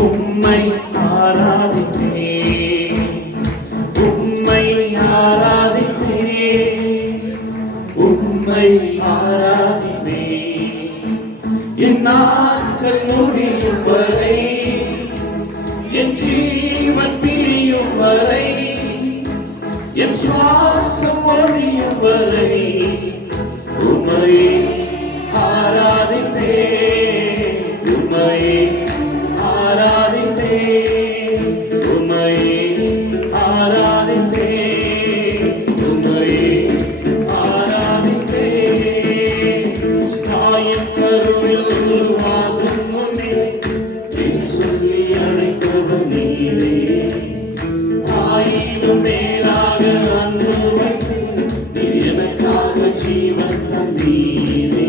உம்மை ஆராதிப்பேன், உம்மை ஆராதிப்பேன், உம்மை ஆராதிப்பேன். என் நாட்கள் முடியும் வரை, என் ஜீவன் பிரியும் வரை, என் சுவாசம் ஒழியும் வரை உம்மை ஆராதிப்பேன், உம்மை ஆராதிப்பேன், உம்மை ஆராதிப்பேன், உம்மை ஆராதிப்பேன். தாயின் கருவில் உருவாகும் முன்னே என் சொல்லி அழைத்தவர் நீரே. தாயினும் மேலாக அன்பு வைத்து நீர் எனக்காக ஜீவன் தந்தீரே.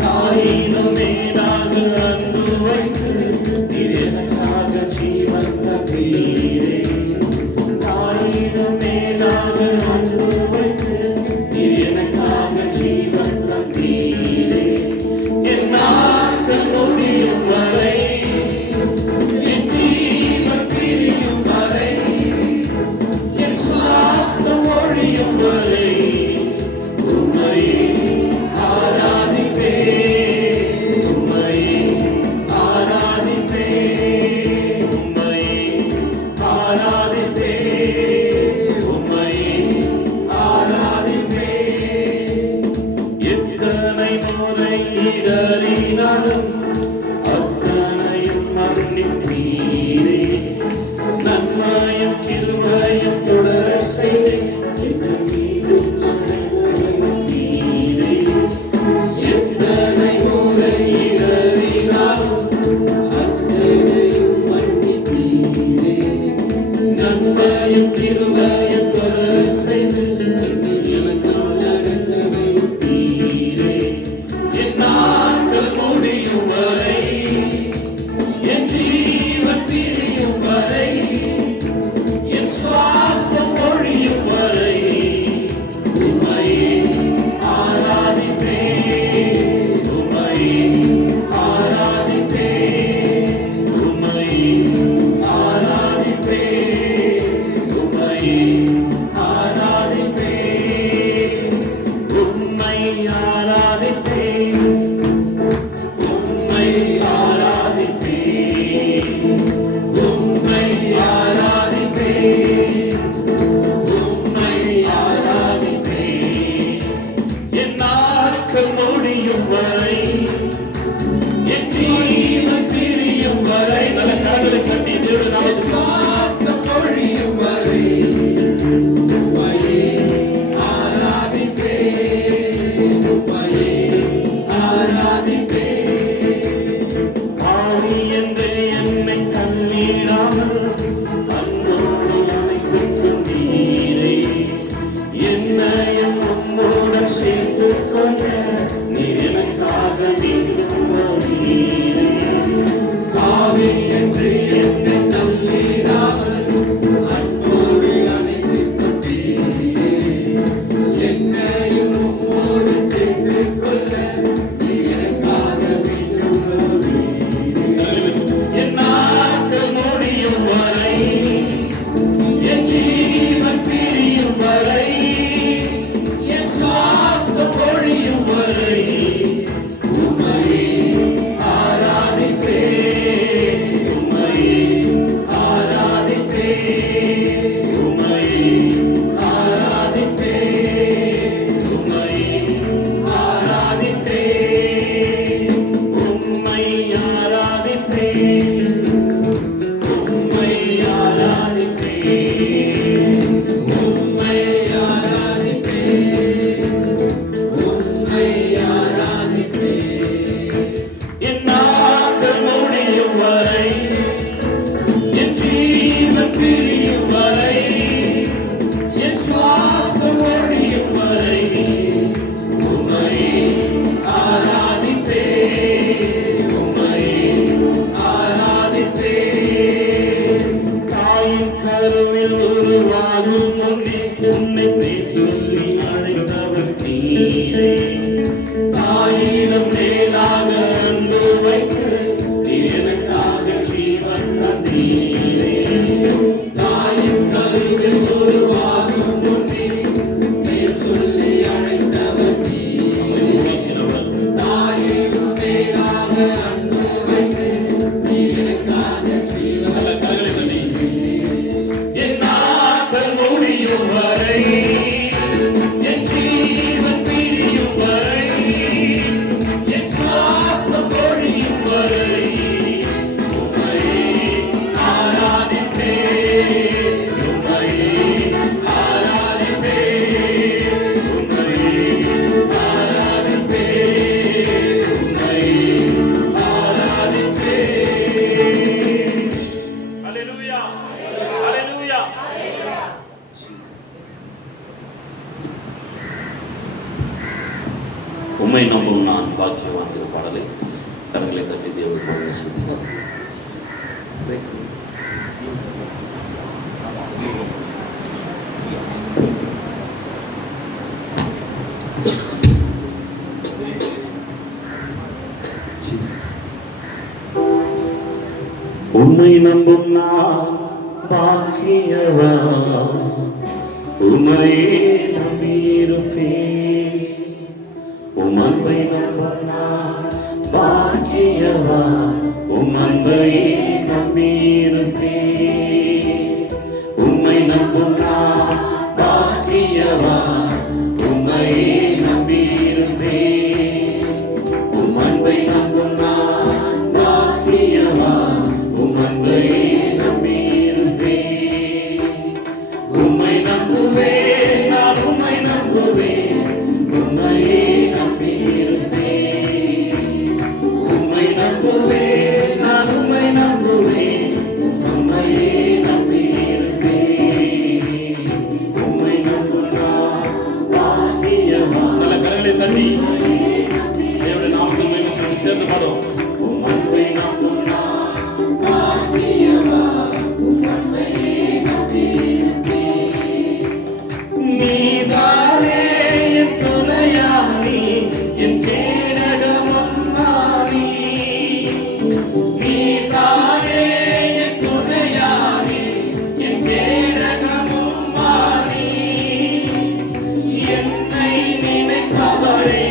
தாயினும் மேலாக அன்பு வைத்து நீர் எனக்காக ஜீவன் தந்தீரே. தாயினும் மேலாக அன்பு வைத்து நீர் எனக்காக ஜீவன் தந்தீரே. என் நாட்கள் முடியும் வரை, என் ஜீவன் பிரியும் வரை, என் சுவாசம் ஒழியும் வரை உம்மை ஆராதிப்பேன், உம்மை ஆராதிப்பேன், உம்மை ஆராதிப்பேன், உம்மை ஆராதிப்பேன். எத்தனை முறை இடறினாலும் அத்தனையும் மன்னித்தீரே. நன்மையும் கிருபையும் தொடர செய்து என்னை மீண்டும் நடத்தீரே. எத்தனை முறை இடறினாலும் அத்தனையும் மன்னித்தீரே. நன்மையும் கிருபையும் தொடர செய்து என்னை மீண்டும் நடத்த வைத்தீரே. என் நாட்கள் முடியும் வரை, என் ஜீவன் பிரியும் வரை, என் சுவாசம் ஒழியும் வரை உம்மை ஆராதிப்பேன், உம்மை ஆராதிப்பேன். கரங்களை தட்டி தேவனுக்கு சுத்தினோம். உம்மை நம்பும் நான் பாக்கியவா, உம்மையே நம்பியிருப்பேன். உம் அன்பை நம்பும் நான் பாக்கியவா, உம் அன்பையே நம்பியிருப்பேன். உம்மை நம்பும் நான் பாக்கியவா, உம்மையே நம்பியிருப்பேன். உம் அன்பை நம்பும் நான் பாக்கியவா, உம் அன்பையே நம்பியிருப்பேன். உம்மை நம்புவேன், நான் உம்மை நம்புவேன், உம்மையே நம்பியிருப்பேன். உம்மை நம்புவேன், நான் உம்மை நம்புவேன், உம்மையே நம்பியிருப்பேன். உம்மை நம்பும் நான் பாக்கியவா. நல்ல கரங்களை தட்டி தேவனுடைய நாமத்தை மகிமை சொல்லி சேர்ந்து பாடுவோம். உம் அன்பை நம்பும் நான் பாக்கியவா, உம் அன்பையே நம்பியிருப்பேன். நீதானே என் துணையானி, என் கேடகமும் நானி. நீதானே என் துணையானி, என் கேடகமும் நானி. என்னை நினைப்பவரே,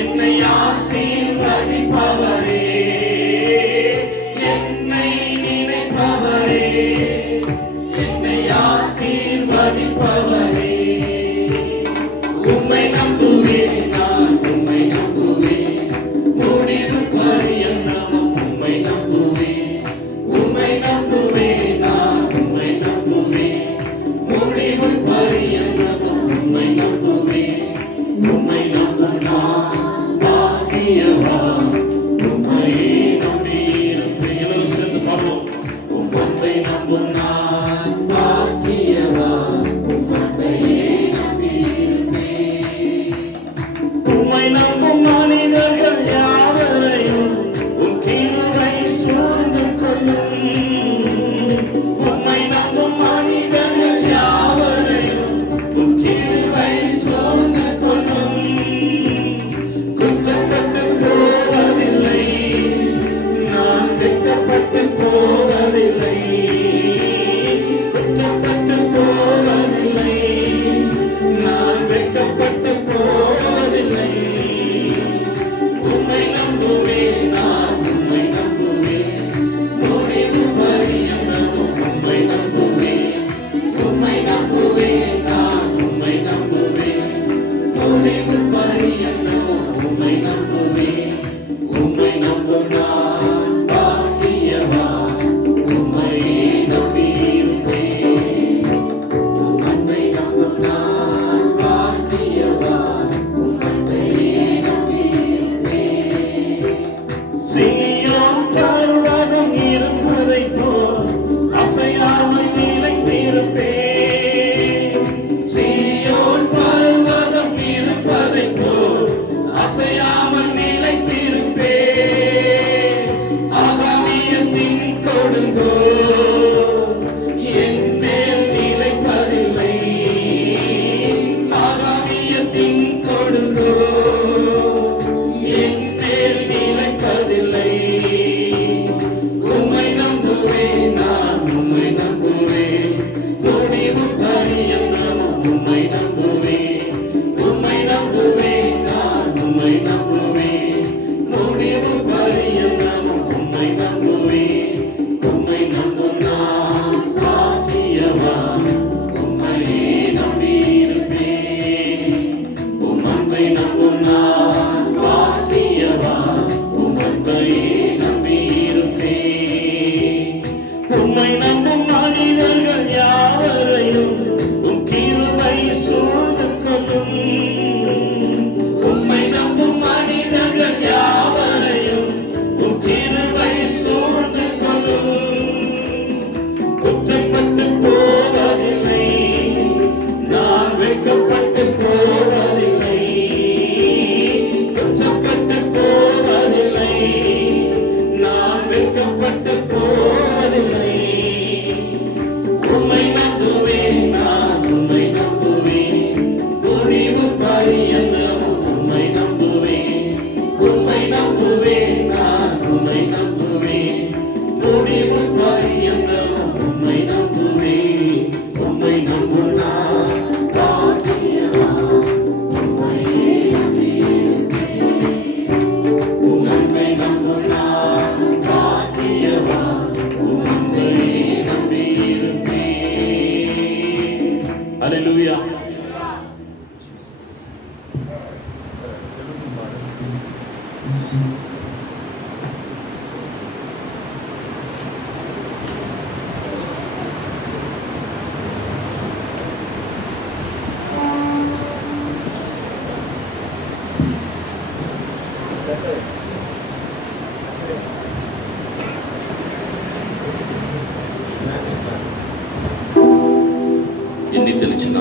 என்னை ஆசீர்வதிப்பவரே, என்னை நினைப்பவரே, என்னை ஆசீர்வதிப்பவரே. உம்மை நம்புவேன், நான் உம்மை நம்புவேன், முடிவு பரியந்தமும் உம்மை நம்புவேன். உம்மை நம்புவேன், நான் உம்மை நம்புவேன், முடிவு பரியந்தமும் உம்மை நம்புவேன். உம்மை நம்பும் நான் பாக்கியவா, உம்மையே நம்பியிருப்பேன். எல்லாரும் சேர்ந்து பாடுவோம். உம் அன்பை நம்பும் நான் பாக்கியவா, உம் அன்பையே நம்பியிருப்பேன். உம்மை நம்பும் மனிதர்கள் யாவரையும் உம் கிருபை சூழ்ந்து கொள்ளும். உம்மை நம்பும் மனிதர்கள் யாவரையும் உம் கிருபை சூழ்ந்து கொள்ளும். குற்றப்பட்டு போவதில்லை, நான் வெட்கப்பட்டு போவதில்லை. குற்றப்பட்டு போவதில்லை, நான் வெட்கப்பட்டு போவதில்லை. உம்மை நம்புவேன், நான் உம்மை நம்புவேன், முடிவு பரியந்தமும் உம்மை நம்புவேன். உம்மை நம்புவேன், நான் உம்மை நம்புவேன், முடிவு பரியந்தமும் உம்மை நம்புவேன். உம்மை நம்பும் நான் பாக்கியவா, உம்மையே நம்பியிருப்பேன். உம் அன்பை நம்பும் நான் பாக்கியவா, உம் அன்பையே நம்பியிருப்பேன். சீயோன் பர்வதம் இருப்பதைப் போல் அசையாமல் நிலைத்திருப்பேன். சீயோன் பர்வதம் இருப்பதைப் போல் அசையாமல் நிலைத்திருப்பேன். ஆகாமியத்தின் கொடுங்கோ என் மேல் நிலைப்பதில்லை. ஆகாமியத்தின் கொடுங்கோ என் மேல் நிலைப்பதில்லை. உம்மை நம்புவேன், நான் உம்மை நம்புவேன், முடிவு பரியந்தமும் உம்மை நம்புவேன். உம்மை நம்புவேன், நான் உம்மை நம்புவேன், முடிவு பரியந்தமும் உம்மை நம்புவேன். உம்மை நம்பும் நான் பாக்கியவா, உம்மையே நம்பியிருப்பேன். உம் அன்பை நம்பும் நான் பாக்கியவா, உம் அன்பையே நம்பி ఎన్ని తెలిసినా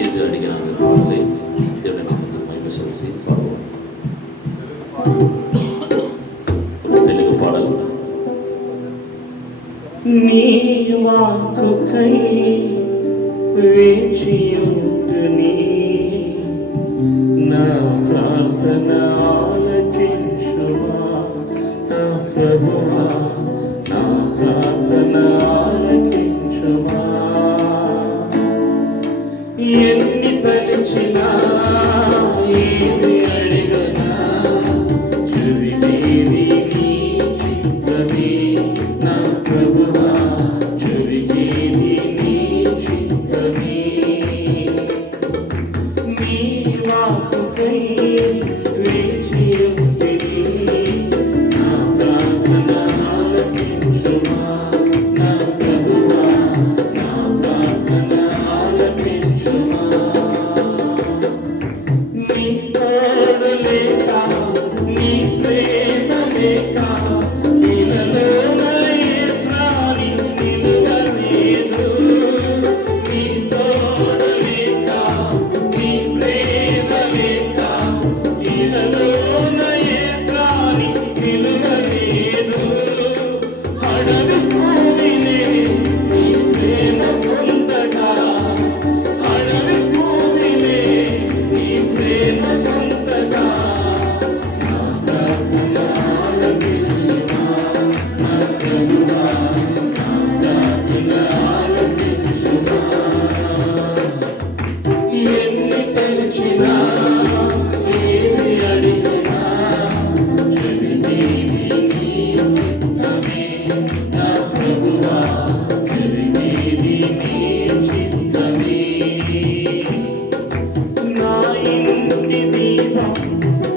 ఏది అడిగినా పాడాలి. దేవుడి నామమున మహిమ సెలుతి పాడుவோம். తెలుగు పాడలు. నీ వాక్కుకై వేచియుంటుని, నా ప్రార్థన ఆలకించుమా నా ప్రభువా, నా ప్రార్థన ఆలకించుమా. ఎన్ని తలచినా ఏది అడిగినా జరిగేది నీ చిత్తమే నా ప్రభువా, జరిగేది నీ చిత్తమే. నీ వాక్కుకై వేచియుంటిని, నా ప్రార్థన ఆలకించుమా నా ప్రభువా, నా ప్రార్థన ఆలకించుమా. నీ తోడు లేక, నీ ప్రేమ లేక, ఇలలోన ఏ ప్రాణి నిలువలేదు. నీ తోడు లేక, నీ ప్రేమ లేక, ఇలలోన ఏ ప్రాణి నిలువలేదు. అడవి పూవినే నీ ప్రేమ పొందగా, అడవి పూవినే నీ ప్రేమ పొందగా, నా ప్రార్థన ఆలకించుమా నా ప్రభువా, నా ప్రార్థన ఆలకించుమా. ఎన్ని తలచినా ఏది అడిగినా జరిగేది నీ చిత్తమే నా ప్రభువా, జరిగేది నీ చిత్తమే. నా ఇంటి దీపం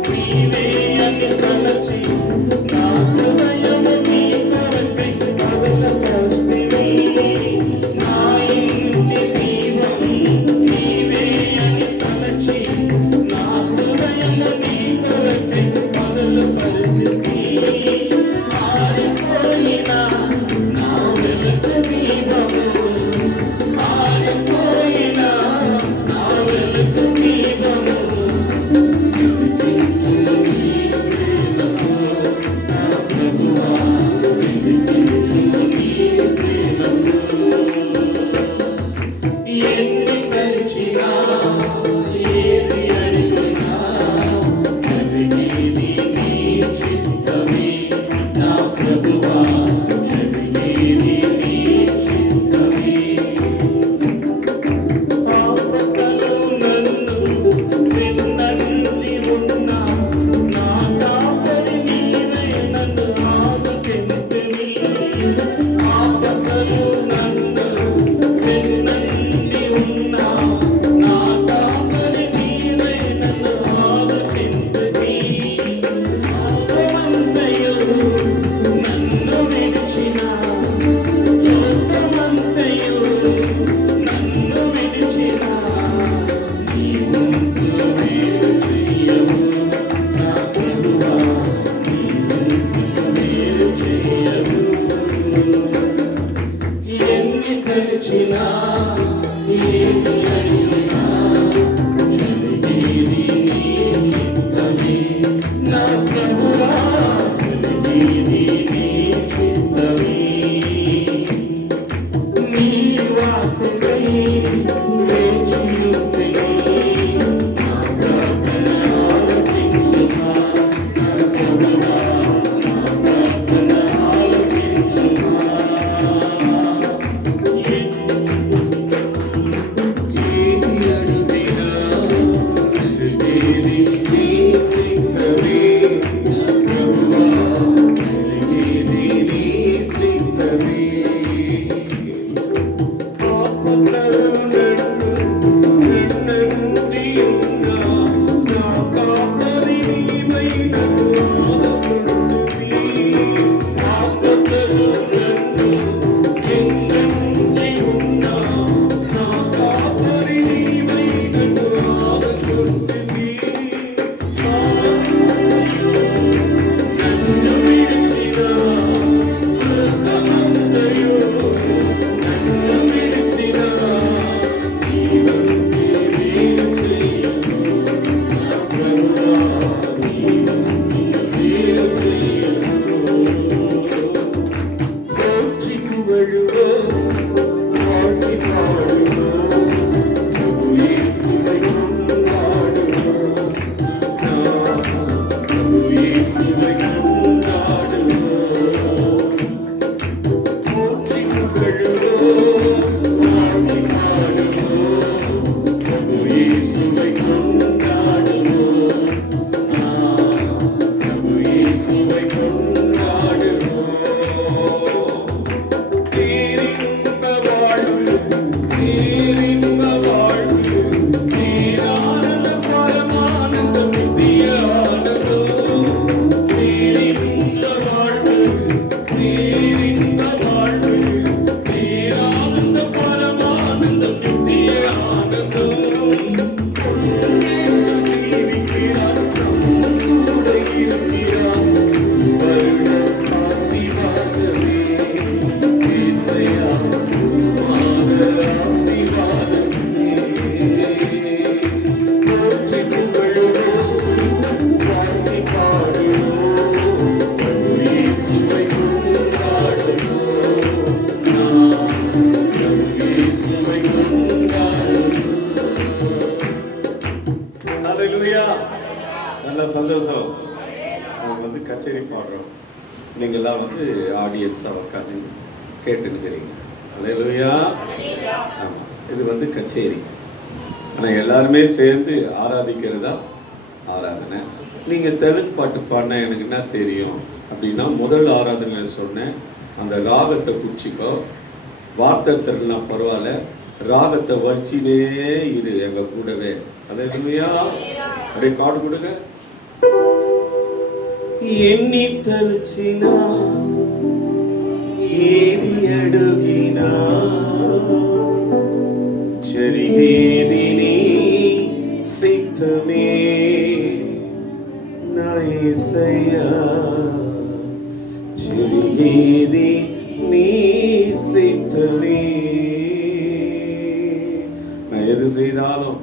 నీవే అని తలచి, నా హృదయము నీ కొరకై పవిత్రపరుస్తిని. నా ఇంటి దీపం నీవే అని తలచి, నా హృదయము నీ కొరకై పవిత్రపరుస్తిని. ఆరిపోయిన నా వెలుగు దీపము, ఆరిపోయిన నా వెలుగు దీపము, వెలిగించు నీ ప్రేమతో నా ప్రభువా, వెలిగించు నీ ప్రేమతో. ఎన్ని తలచినా ఏది అడిగినా జరిగేది నీ చిత్తమే నా ప్రభువా, జరిగేది నీ చిత్తమే. ఆపదలో నన్ను వెన్నంటి ఉన్న నా కాపరి నీవే నన్ను ఆదుకొంటివి. ఆపదలో నన్ను వెన్నంటి ఉన్న నా కాపరి నీవే నన్ను ఆదుకొంటివి. లోకమంతయు నన్ను విడిచిన, లోకమంతయు నన్ను విడిచిన, నీవుంటూ వేరు చెయ్యవు నా ప్రభువా, నీవుంటూ వేరు చెయ్యవు. ఎన్ని తలచినా ఏది అడిగినా జరిగేది నీ చిత్తమే నా ప్రభువా, జరిగేది నీ చిత్తమే. నీ వాక్కుకై వేచియుంటిని, నా ప్రార్థన ఆలకించుమా నా ప్రభువా, నా ప్రార్థన ఆలకించుమా. ఏది అడిగినా జరిగేది నీ చిత్తమే నా ప్రభువా, జరిగేది நீங்கள்லாம் வந்து ஆடியன்ஸாக உட்காந்து கேட்டுன்னுக்கிறீங்க. அல்லேலூயா. ஆமாம், இது வந்து கச்சேரி. ஆனால் எல்லாருமே சேர்ந்து ஆராதிக்கிறதா ஆராதனை. நீங்கள் தெலுங்கு பாட்டு பாடினா எனக்கு என்ன தெரியும் அப்படின்னா, முதல் ஆராதனையில் சொன்னேன், அந்த ராகத்தை பிடிச்சிக்கோ, வார்த்தை தெரியலனா பரவாயில்ல, ராகத்தை வச்சினே இரு எங்கள் கூடவே. அல்லேலூயா. அப்படியே காடு கொடுங்க. ఎన్ని తలచినా ఏది అడుగినా జరిగేది నీ సిద్ధమే నా యేసయ్యా, జరిగేది నీ சித்தமே. நான் எது செய்தாலும்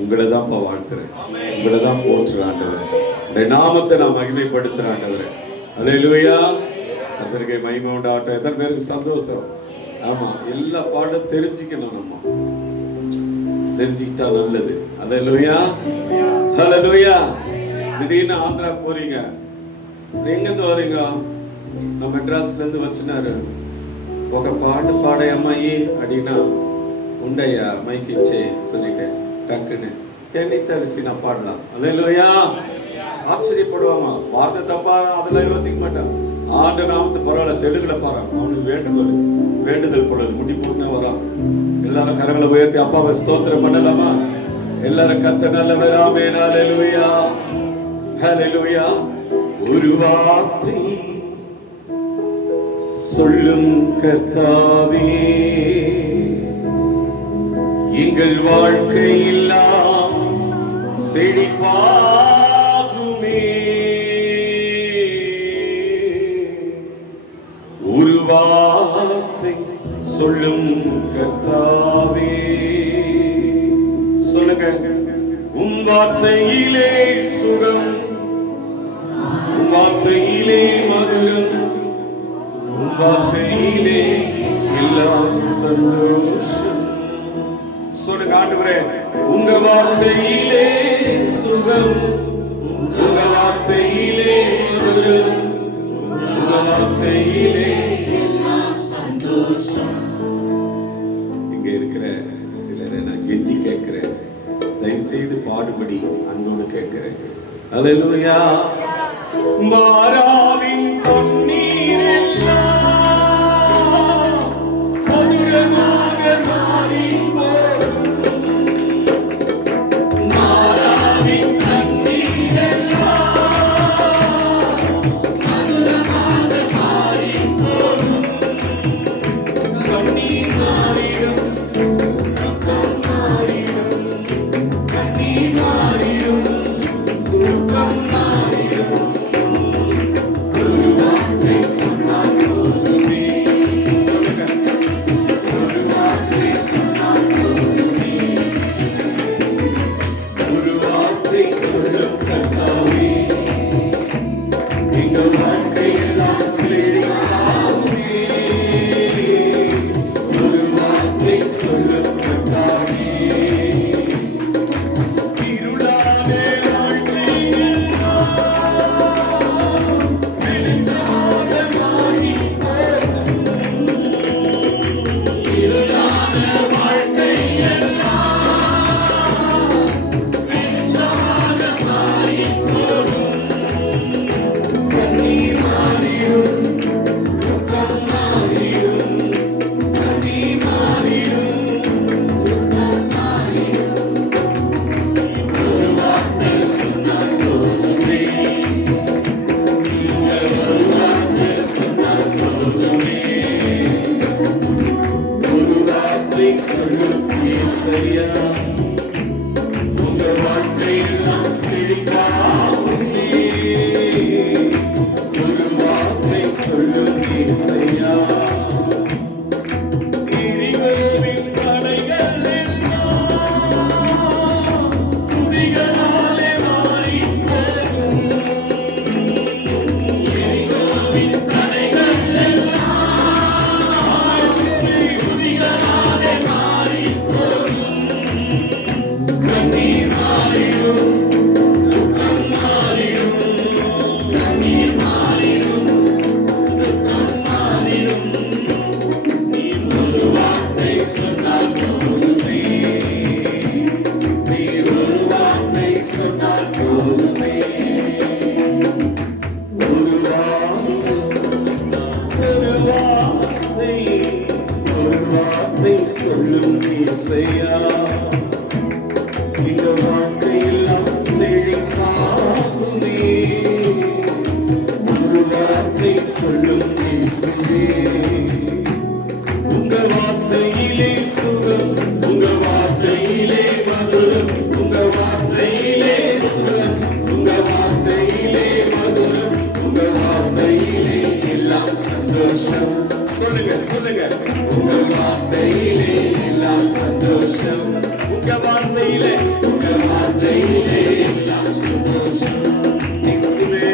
உங்களை தான்ப்பா வாழ்த்துறேன், உங்களை தான் போற்றுறேன் ஆண்டவரே. இந்த நாமத்தை நான் மகிமைப்படுத்துறேன் ஆண்டவரே. அல்லேலூயா. கர்த்தருக்கு மகிமை உண்டாகட்டும். எத்தனை பேருக்கு சந்தோஷம்? ஆமா, எல்லா பாட்டும் தெரிஞ்சுக்கணும். நம்ம தெரிஞ்சுக்கிட்டா நல்லது. அல்லேலூயா. அல்லேலூயா. திடீர்னு ஆந்திரா போறீங்க, எங்கிருந்து வரீங்க? நான் மெட்ராஸ்ல இருந்து వచ్చినారు, ఒక పాట పాడే అమ్మాయి అడిగినా ఉండయ్యా మైక్ ఇచ్చే சொல்லிட்டேன். டக்குன்னு என்னை தரிசி நான் பாடலாம். அல்லேலூயா. ஆச்சரியப்படுவாங்க. வார்த்தை தப்பா அதெல்லாம் யோசிக்க மாட்டான். ஆண்டு நாமத்து பரவாயில்ல, தெலுங்குல பாறான். அவனுக்கு வேண்டுதல் பொழுது முடி போட்டுனா வரான். எல்லாரும் கரங்களை உயர்த்தி அப்பாவை ஸ்தோத்திரம் பண்ணலாமா? எல்லாரும் கர்த்தர் நல்லவர். ஆமென். அல்லேலூயா. அல்லேலூயா. ஒரு வார்த்தை சொல்லும் கர்த்தாவே, எங்கள் வாழ்க்கையெல்லாம் செழிப்பாகுமே. ஒரு வார்த்தை சொல்லும் கர்த்தாவே. சொல்லுங்க. உம் வார்த்தையிலே சுகம், உம் வார்த்தையிலே மதுரம், உம் வார்த்தையிலே எல்லாம் சந்தோஷம். சொல்லுங்க. ஆண்டவரே, உங்க வார்த்தையிலே சுகம், உங்க வார்த்தையிலே மதுரம், உங்க வார்த்தையிலே எல்லாம் சந்தோஷம். இங்க இருக்கிற சிலரை நான் கெஞ்சி கேட்கிறேன், தயவு செய்து பாடுபடி அன்போடு கேட்கிறேன். அல்லேலூயா. மாறாவின் பொன்னீர் எல்லாம் மதுரமாக மாறி ஏசையா இந்த வாழ்க்கையெல்லாம் செழிப்பாகுமே. ஒரு வார்த்தை சொல்லும் இயேசுவே, உங்க வார்த்தையிலே சுகம், உங்க வார்த்தையிலே மதுரம், உங்க வார்த்தையிலே சுகம், உங்க வார்த்தையிலே மதுரம், உங்க வார்த்தையிலே எல்லாம் சந்தோஷம். சொல்லுங்க சொல்லுங்க, உங்க வார்த்தையிலே எல்லாம் சந்தோஷம், உங்க வார்த்தையிலே, உங்க வார்த்தையிலே எல்லாம் சந்தோஷம். இயேசுவே,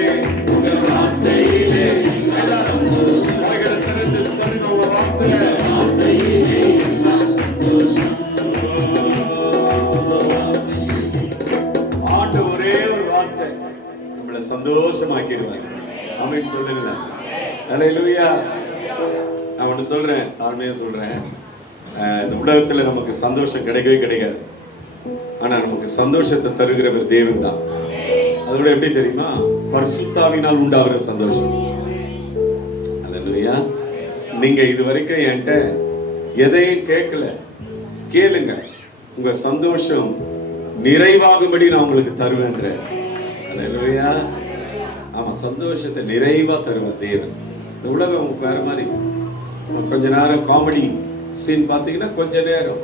உங்க வார்த்தையிலே எல்லாம் சந்தோஷம். வாய்களை திறந்து சொல்லுங்க, உங்க வார்த்தையிலே எல்லாம் சந்தோஷம். ஆண்டு ஒரே ஒரு வார்த்தை நம்மளை சந்தோஷமாக்கிடுவாங்க. ஆமென் சொல்லுங்களேன். ஹல்லேலூயா. நான் ஒன்று சொல்றேன், தாழ்மையா சொல்றேன், இந்த உலகத்துல நமக்கு சந்தோஷம் கிடைக்கவே கிடைக்காது. ஆனா நமக்கு சந்தோஷத்தை தருகிறவர் தேவன் தான். அதோட எப்படி தெரியுமா? பரிசுத்தாவினால் உண்டாகிற சந்தோஷம். ஹல்லேலூயா. நீங்க இது வரைக்கும் என்கிட்ட எதையும் கேட்கல, கேளுங்க, உங்க சந்தோஷம் நிறைவாகும்படி நான் உங்களுக்கு தருவேன்ற. ஹல்லேலூயா. ஆமா, சந்தோஷத்தை நிறைவா தருவார் தேவன். இந்த உலகம் வேற மாதிரி. கொஞ்ச நேரம் காமெடி சீன் பார்த்தீங்கன்னா கொஞ்ச நேரம்,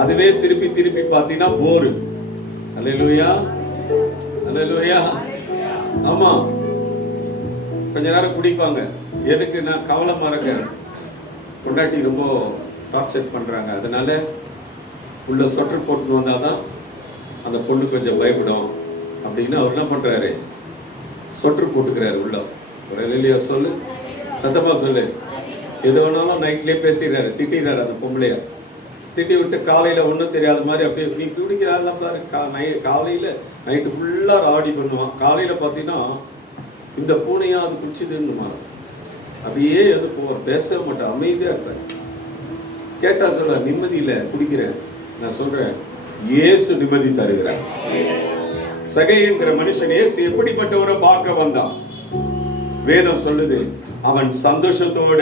அதுவே திருப்பி திருப்பி பார்த்தீங்கன்னா போரு. அல்லேலூயா, அல்லேலூயா. ஆமா, கொஞ்ச நேரம் குடிப்பாங்க. எதுக்கு? நான் கவலைமா இருக்கேன், பொண்டாட்டி ரொம்ப டார்ச்சர் பண்றாங்க, அதனால உள்ள சொட்டர் போட்டு வந்தாதான் அந்த பொண்ணு கொஞ்சம் பயப்படும் அப்படின்னு அவர் என்ன பண்றாரு? சொட்டர் போட்டுக்கிறாரு உள்ள. ஒரு இல்லையா? சொல்லு, சத்தமா சொல்லு. எது வேணாலும் நைட்லயே பேசிடுறாரு, திட்டிடுறாரு அந்த பொம்பளைய. திட்டி விட்டு காலையில ஒன்றும் தெரியாத மாதிரி அப்படியே நீ குடிக்கிறாள் பாரு. காலையில நைட்டு ஃபுல்லா ராடி பண்ணுவான். காலையில பார்த்தீங்கன்னா இந்த பூனையா அது குடிச்சுதுன்னு அப்படியே அது பேச மாட்டேன், அமைதியா இருப்பேன். கேட்டா சொல்ல நிம்மதியில குடிக்கிறேன். நான் சொல்றேன், இயேசு நிம்மதி தருகிறார். சகைங்கிற மனுஷன் இயேசு எப்படிப்பட்டவரை பார்க்க வந்தான்? வேதம் சொல்லுது, அவன் சந்தோஷத்தோட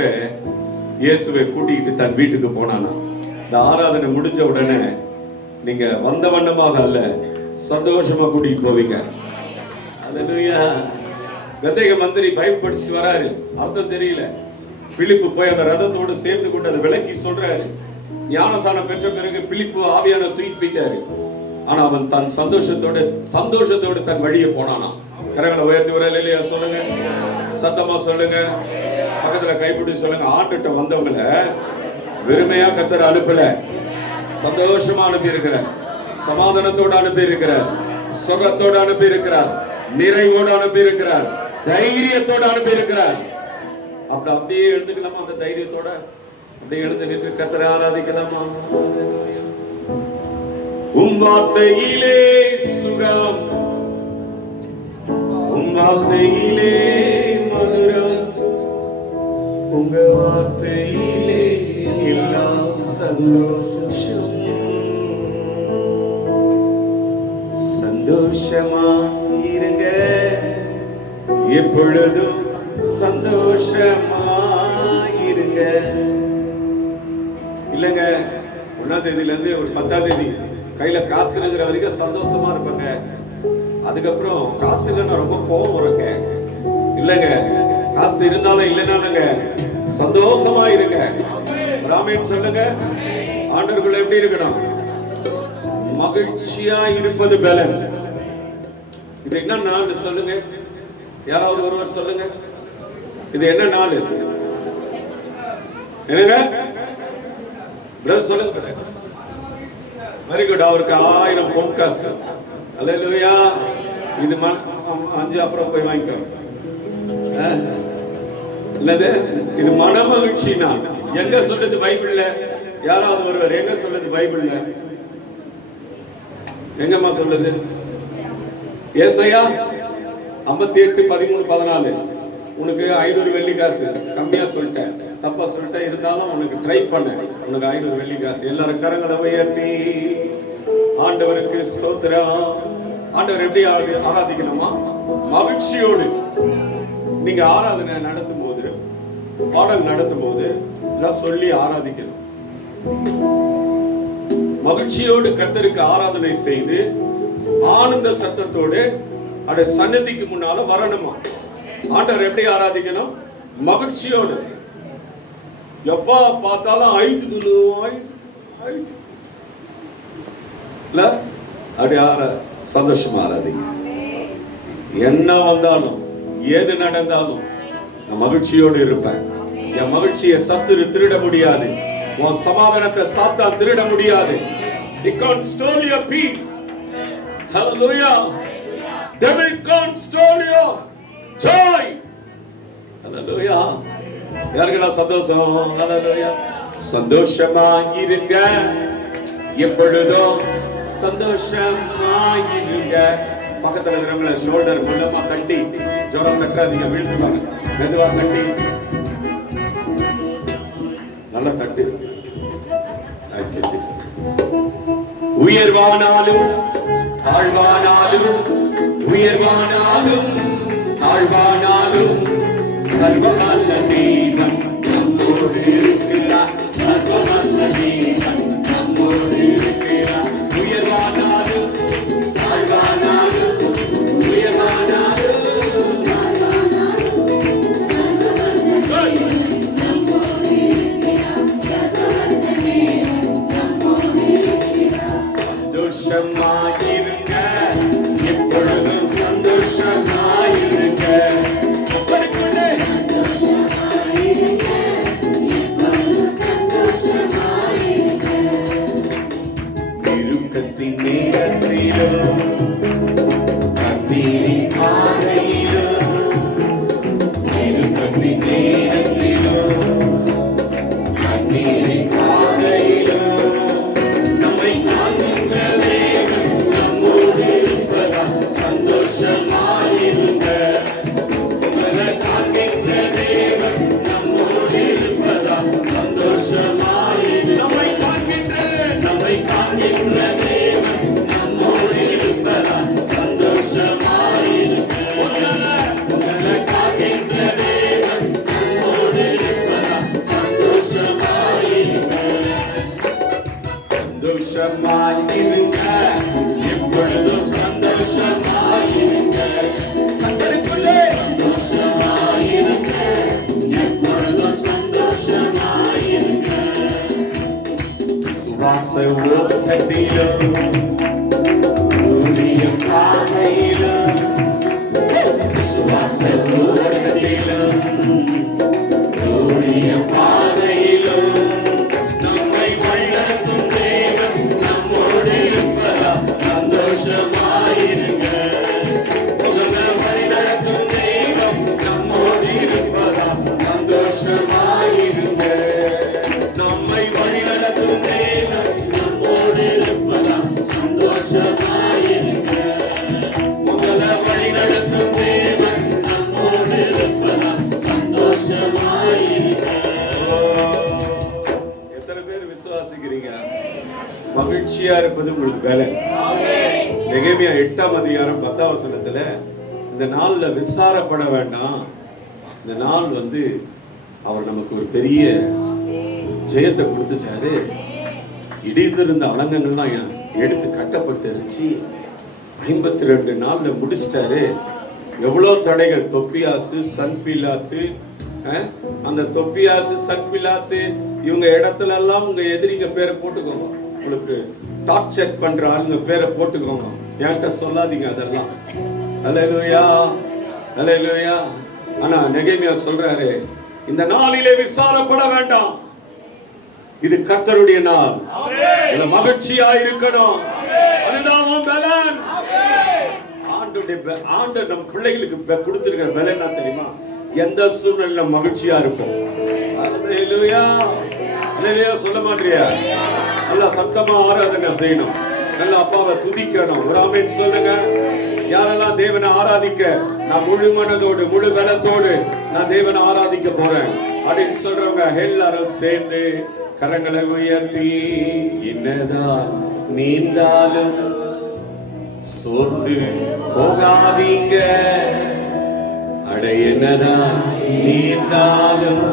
இயேசுவை கூட்டிக்கிட்டு தன் வீட்டுக்கு போனானா. இந்த ஆராதனை முடிஞ்ச உடனே நீங்க வந்த வண்ணமாக அல்ல, சந்தோஷமா கூட்டிட்டு போவீங்க. அல்லேலூயா. கந்தேக மந்திரி பைபிள் படிச்சுட்டு வராரு, அர்த்தம் தெரியல. பிலிப்பு போய் அந்த ரதத்தோடு சேர்ந்து கொண்டு அதை விளக்கி சொல்றாரு. ஞானசானம் பெற்ற பிறகு பிலிப்பு ஆவியான தூக்கி போயிட்டாரு. ஆனா அவன் தன் சந்தோஷத்தோடு தன் வழியே போனானா. கரங்களை உயர்த்தி ஒரு இல்லையா சொல்லுங்க, சத்தமா சொல்லுங்க, பக்கத்துல கைப்பிடி சொல்லுங்க. ஆண்டுட்ட வந்தவங்களை வெறுமையா கர்த்தர் அனுப்பல, சந்தோஷமா அனுப்பி இருக்கிறார், சமாதானத்தோடு அனுப்பி இருக்கிறார், சுகத்தோடு அனுப்பி இருக்கிறார், நிறைவோடு அனுப்பி இருக்கிறார், தைரியத்தோடு அனுப்பி இருக்கிறார். அப்படியே எழுந்துக்கலாமா? அந்த தைரியத்தோட அப்படியே எழுந்து நின்று கர்த்தரை ஆராதிக்கலாமா? உம் வார்த்தையிலே சுகம், உம் வார்த்தையிலே மதுரம், உங்க வார்த்தையிலே எல்லாம் சந்தோஷம். சந்தோஷமா இருங்க, எப்பொழுதும் சந்தோஷமா இருங்க. இல்லங்க, 1ஆம் தேதியில இருந்து ஒரு 10ஆம் தேதி கையில காசு இருக்கிற வரைக்கும் சந்தோஷமா இருப்பாங்க. அதுக்கப்புறம் காசு இல்லைன்னா ரொம்ப கோபம் வருங்க. இல்லங்க, காசு இருந்தாலும் இல்லைனாலுங்க சந்தோஷமா இருங்க. ஆமென் சொல்லுங்க. ஆண்டவருக்குள்ள எப்படி இருக்கணும்? மகிழ்ச்சியா இருப்பது பலன். இது என்ன நாள் சொல்லுங்க? யாராவது ஒருவர் சொல்லுங்க, இது என்ன நாள்? என்னங்க பிரதர் சொல்லுங்க. Very good. அவருக்கு 1000 பொன் காசு. அல்லேலூயா. இது 5 அப்புறம் போய் வாங்கிக்கோ. இல்லது இது மன மகிழ்ச்சி நாள். எங்க சொல்லுது பைபிள்ல? யாராவது ஒருவர் எங்க சொல்லுது பைபிள்ல? எங்கம்மா சொல்லுது? ஏசாயா 58:13-14. உனக்கு 500 வெள்ளி காசு கம்மியா சொல்லிட்டேன், தப்பா சொல்லிட்டேன், இருந்தாலும் உனக்கு ட்ரை பண்ண, உனக்கு 500 வெள்ளி காசு. எல்லாரும் கரங்களை உயர்த்தி ஆண்டவருக்கு ஸ்தோத்திரம். ஆண்டவர் எப்படி ஆராதிக்கணுமா? மகிழ்ச்சியோடு. நீங்க ஆராதனை நடத்தும் போது, பாடல் நடத்தும் போது எல்லாம் சொல்லி ஆராதிக்கணும். மகிழ்ச்சியோடு கர்த்தருக்கு ஆராதனை செய்து ஆனந்த சத்தத்தோடு அட சன்னதிக்கு முன்னால வரணுமா. ஆண்டவர் எப்படி ஆராதிக்கணும்? மகிழ்ச்சியோடு. எப்பா பார்த்தாலும் அப்படி சந்தோஷமா ஆராதிங்க. என்ன வந்தாலும் ஏது நடந்தாலும் நான் மகிழ்ச்சியோடு இருப்பேன். என் மகிழ்ச்சியை சத்துரு திருட முடியாது. உன் சமாதானத்தை சாத்தான் திருட முடியாது. He can't steal your peace. Hallelujah. Devil can't steal your joy. Hallelujah. யாருக்கெல்லாம் சந்தோஷம்? Hallelujah. சந்தோஷமாயிருங்க, எப்பொழுதும் சந்தோஷமாயிருங்க. பக்கத்துல இருக்கிறவங்கள ஷோல்டர் மூலமா தட்டி, ஜோரம் தட்டாதீங்க, வீழ்த்துவாங்க. மெதுவா தட்டி, நல்லா தட்டு. உயர்வானாலும் தாழ்வானாலும், உயர்வானாலும் தாழ்வானாலும் சர்வவல்ல தேவன் நம்மோடு இருக்கிறார். சர்வவல்ல தேவன் நம்மோடு இருக்கிறார். உயர்வானாலும் தாழ்வானாலும், உயர்வானாலும் சந்தோஷமாயிருங்க, எப்பொழுதும் சந்தோஷமாயிருங்க. நெருக்கத்தின் நேரத்திலும் கண்ணீரின் பாதையிலும், நெருக்கத்தின் நேரத்திலும் கண்ணீரின் பாதையிலும் நம்மை காக்கின்ற தேவன் நம்மோடு இருப்பதால் சந்தோஷமாயிருங்க. உங்களை காக்கின்ற தேவன் நம்மோடு இருப்பதால் சந்தோஷமாயிருங்க. நம்மை காக்கின்ற தேவன் நம்மோடு இருப்பதால் சந்தோஷமாயிருங்க. உங்களை காக்கின்ற தேவன் நம்மோடு இருப்பதால் சந்தோஷமாயிருங்க. சந்தோஷமாயிருங்க, எப்பொழுதும் சந்தோஷமாயிருங்க. கர்த்தருக்குள்ளே சந்தோஷமாயிருங்க, எப்பொழுதும் சந்தோஷமாயிருங்க. சுவாச ஓட்டத்திலும் ஊழிய பாதையிலும், சுவாச ஓட்டத்திலும் ஊழிய பாதையிலும் நம்மை வழிநடத்தும் தேவன் நம்மோடு இருப்பதால் சந்தோஷமாயிருங்க. உங்களை வழிநடத்தும் தேவன் நம்மோடு இருப்பதால் சந்தோஷமாயிருங்க. நம்மை வழிநடத்தும் தேவன் நம்மோடு இருப்பதால் சந்தோஷமாயிருங்க. உங்களை வழிநடத்தும் தேவன் நம்மோடு இருப்பதால் சந்தோஷமாயிருங்க. எத்தனை பேர் விசுவாசிக்கிறீங்க? மகிழ்ச்சியா இருப்பது உங்களுக்கு வேலை. நெகேமியா 8ஆம் அதிகாரம் 10ஆம் வசனத்துல இந்த நாள்ல விசாரப்பட வேண்டாம். இந்த நாள் அவர் நமக்கு ஒரு பெரிய ஜெயத்தை கொடுத்துட்டாரு. இடிந்திருந்த அலங்கங்கள்லாம் எடுத்து கட்டப்பட்டுருச்சு. 52 நாள்ல முடிச்சிட்டாரு. எவ்வளவு தடைகள், தொப்பியாசு, சன்பிலாத்து, அந்த தொப்பியாசு, சன்பிலாத்து இவங்க இடத்துல எல்லாம் உங்க எதிரிங்க பேரை போட்டுக்கோங்க. உங்களுக்கு டார்ச்சர் பண்ற ஆளுங்க பேரை போட்டுக்கோங்க. என்கிட்ட சொல்லாதீங்க அதெல்லாம். அல்லேலூயா, அல்லேலூயா. ஆனா நெகேமியா சொல்றாரு, இந்த நாளிலே விசாரப்பட வேண்டாம். இது கர்த்தருடைய நாள். இதுல மகிழ்ச்சியா இருக்கணும். அதுதான் உன் பலன். ஆண்டவர் நம்ம பிள்ளைகளுக்கு கொடுத்திருக்கிற பலன் என்ன தெரியுமா? எந்த சூழ்நிலையில மகிழ்ச்சியா இருக்கும். அல்லேலூயா, அல்லேலூயா. சொல்ல மாட்டியா? நல்லா சத்தமா ஆராதனை செய்யணும். நல்லா அப்பாவை துதிக்கணும். ஒரு ஆமென் சொல்லுங்க. யாரெல்லாம் தேவனை ஆராதிக்க, நான் முழு மனதோடு முழு பலத்தோடு நான் தேவனை ஆராதிக்க போறேன் அப்படின்னு சொல்றவங்க எல்லாரும் சேர்ந்து கரங்களை உயர்த்தி, என்னதான் நீந்தாலும் சோர்ந்து போகாதீங்க, அட என்னதான் நீந்தாலும்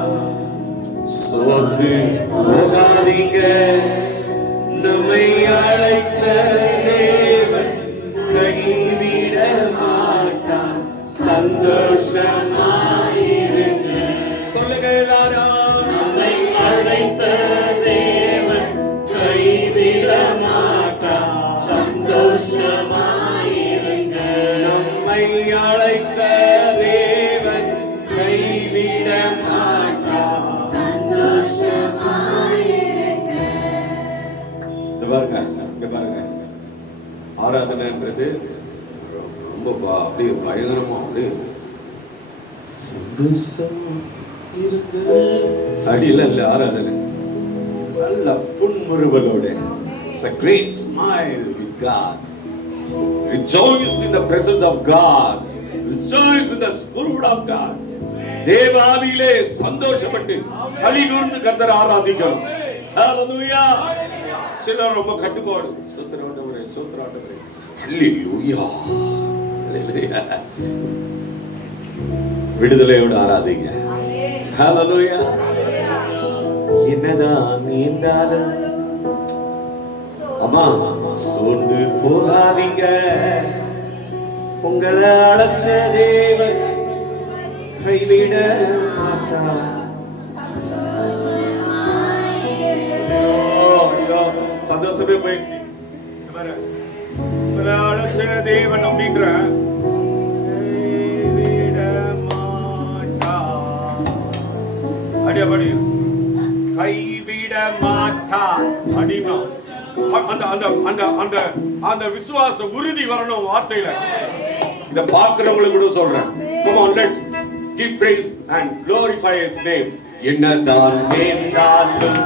சோர்ந்து போகாதீங்க, நம்மை அழைத்த தேவன் கைவிட மாட்டான். சந்தோஷமாயிருங்க. சொல்லுங்க எல்லாரும். நம்மை அழைத்த தேவன் கைவிட மாட்டான். சந்தோஷமாயிருங்க. நம்மை அழைத்த தேவன் கைவிட மாட்டான். சந்தோஷமாயிருங்க. இங்க பாருங்க, ஆராதனைன்றது ரொம்ப அப்படியே பயங்கரமா அப்படியே சந்தோஷம் அடியில இல்ல ஆராதனை, நல்ல புன்முறுவலோட. It's a great smile with God. Rejoice in the presence of God. Rejoice in the spirit of God. தேவாவியிலே சந்தோஷப்பட்டு களி கூர்ந்து கர்த்தரை ஆராதிக்கணும். ஹalleluya. சிலர் ரொம்ப கட்டுப்பாடு, சோத்திராண்டவரே சோத்திராண்டவரே, ஹalleluya ஹalleluya. விடுதலையோடு ஆராதிங்க. ஹalleluya. என்னதான் நீந்தாலும் அம்மா சோர்ந்து போகாதீங்க. உங்களை அழைச்ச தேவன் கைவிட மாட்டார். சந்தோஷமே போயிடுச்சு. உங்களை அழைச்ச தேவன் அப்படின்ற கைவிட மாட்டார் அப்படின்னா அந்த விசுவாச உறுதி வரணும் வார்த்தையில. இத பார்க்கிறவங்களுக்கு கூட சொல்றேன். Come on, let's give praise and glorify his name. என்னதான் நேர்ந்தாலும்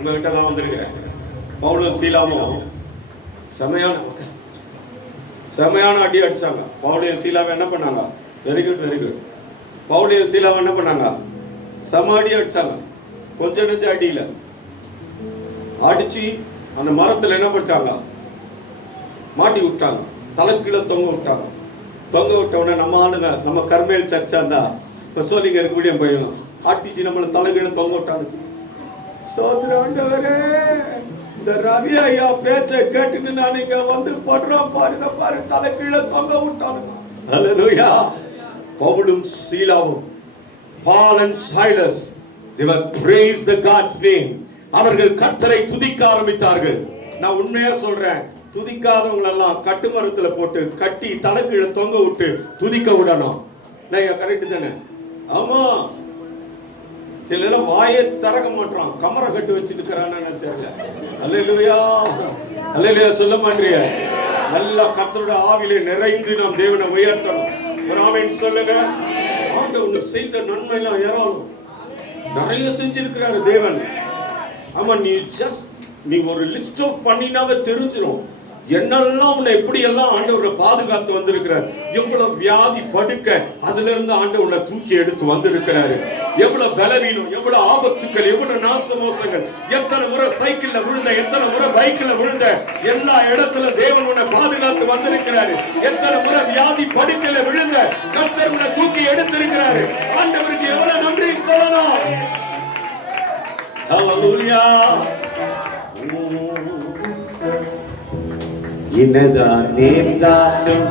உங்ககிட்ட தான் வந்திருக்கிறேன். பவுலும் சீலாவும் செமையான அடி அடிச்சாங்க. பவுலையும் சீலாவை என்ன பண்ணாங்க? Very good very good. பவுலையும் சீலாவை என்ன பண்ணாங்க? செம அடி அடிச்சாங்க. கொஞ்சம் நெஞ்ச அடியில அடிச்சு அந்த மரத்துல என்ன பண்ணிட்டாங்க? மாட்டி விட்டாங்க. தலைக்கீழே தொங்க விட்டாங்க. தொங்க விட்ட உடனே நம்ம ஆளுங்க, நம்ம கர்மேல் சர்ச்சா இருந்தா கசோலிங்க இருக்கக்கூடிய பையனும் அடிச்சு நம்மளை தலைக்கீழே தொங்க விட்டாங்க. சோதரண்டவரே, இந்த ரவி ஐயா பேச்ச கேட்டுட்டு நான் இங்க வந்து படுறோம் பாருங்க, பாரு தலை கீழே தொங்க விட்டானுங்க. ஹalleluya. பவுலும் சீலாவும் Paul and Silas they were praise the God's name. அவர்கள் கர்த்தரை துதிக்க ஆரம்பித்தார்கள். நான் உண்மையா சொல்றேன், துதிக்காதவங்க எல்லாம் கட்டுமரத்துல போட்டு கட்டி தலை கீழே தொங்க விட்டு துதிக்க விடணும். நான் கரெக்ட் தானே? ஆமா. சில வாயை திறக்க மாட்டான், கமரை கட்டு வச்சுட்டு இருக்கிறான்னு தெரியல. அல்லேலூயா அல்லேலூயா சொல்ல மாட்டீங்க. நல்ல கர்த்தரோட ஆவியிலே நிறைந்து நாம் தேவனை உயர்த்தணும். ஒரு ஆமென் சொல்லுங்க. ஆண்டவர் செய்த நன்மை எல்லாம் ஏராளம், நிறைய செஞ்சிருக்கிறாரு தேவன். ஆமா, நீ ஒரு லிஸ்ட் அவுட் பண்ணினாவே தெரிஞ்சிடும் என்னெல்லாம் உன்னை எப்படி எல்லாம் ஆண்டவரை பாதுகாத்து வந்திருக்கிறார். எவ்வளவு வியாதி படுக்க அதுல இருந்து ஆண்டவரை தூக்கி எடுத்து வந்திருக்கிறாரு. எவ்வளவு பலவீனம், எவ்வளவு ஆபத்துக்கள், எவ்வளவு நாச மோசங்கள், எத்தனை முறை சைக்கிள்ல விழுந்த, எத்தனை முறை பைக்ல விழுந்த, எல்லா இடத்துல தேவன் உன்னை பாதுகாத்து வந்திருக்கிறாரு. எத்தனை முறை வியாதி படுக்கையில விழுந்த கர்த்தர் உன்னை தூக்கி எடுத்திருக்கிறாரு. ஆண்டவருக்கு எவ்வளவு நன்றி சொல்லணும். ஹalleluya. என்னதான் நேர்ந்தாலும்